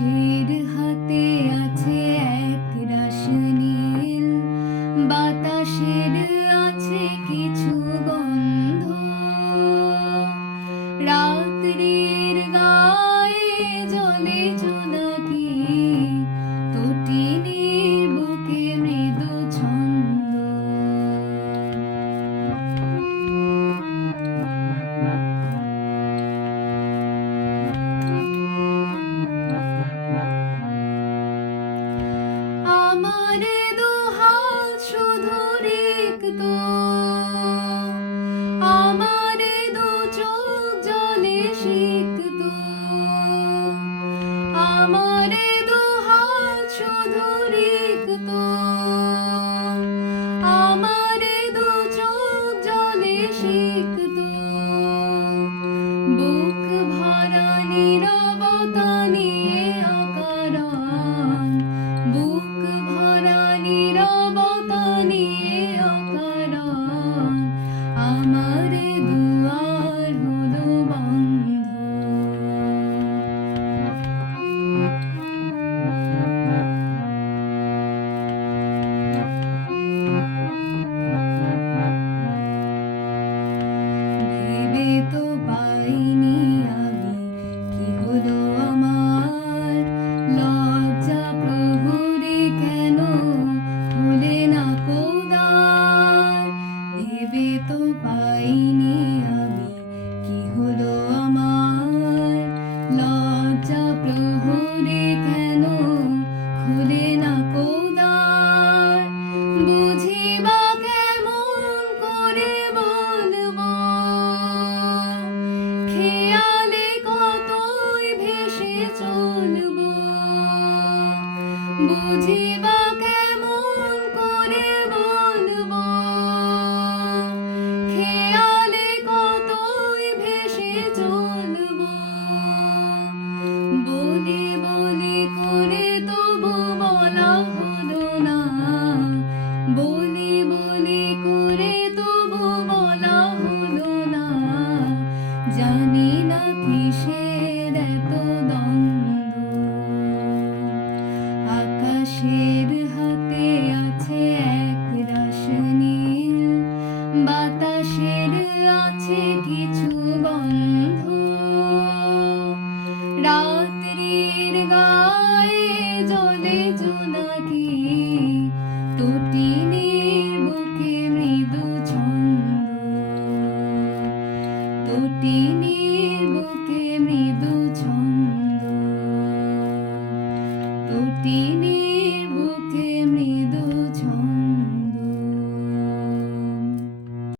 আকাশের হাতে আছে এক রাশ নীল, বাতাসের আছে কিছু গন্ধ, রাত্রির গায়ে জ্বলে জোনাকি, তটিনীর বুকে মৃদু ছন্দ। আমারে দুহাত শুধু রিক্ত, আমারে দু চোখ জলে সিক্ত, আমারে দুহাত শুধু রিক্ত, আমারে দু চোখ জলে সিক্ত, বুক ভরা নীরবতা নিয়ে অকারণ, বুক ভরা নীরবতা নিয়ে অকারণ, আমার দুয়ার হলো বন্ধ। ভেবে তো পাইনি আমি কি হলো আমার, লজ্জা প্রহরী কেন খুলে না কোদার। ভেবে তো পাইনি আমি কি হলো আমার, লজ্জা প্রহরী কেন খুলে না কোদার। বুঝিবা কেমন করে বলবো, খেয়ালে কতই ভেসে চলবো। বুঝিবা কেমন করে বলবো, খেয়ালে কতই ভেসে চলবো। বলি বলি করে তবু বলা হলো না, বলি বলি করে তবু বলা হলো না। জানি না কিসের এত দ্বন্দ্ব, আকাশের হাতে আছে এক রাশ নীল, বাতাসের আছে কিছু গন্ধ, রাত্রির গায়ে জ্বলে জোনাকি, তটিনীর বুকে মৃদু ছন্দ, তটিনীর বুকে মৃদু ছন্দ, তটিনীর বুকে মৃদু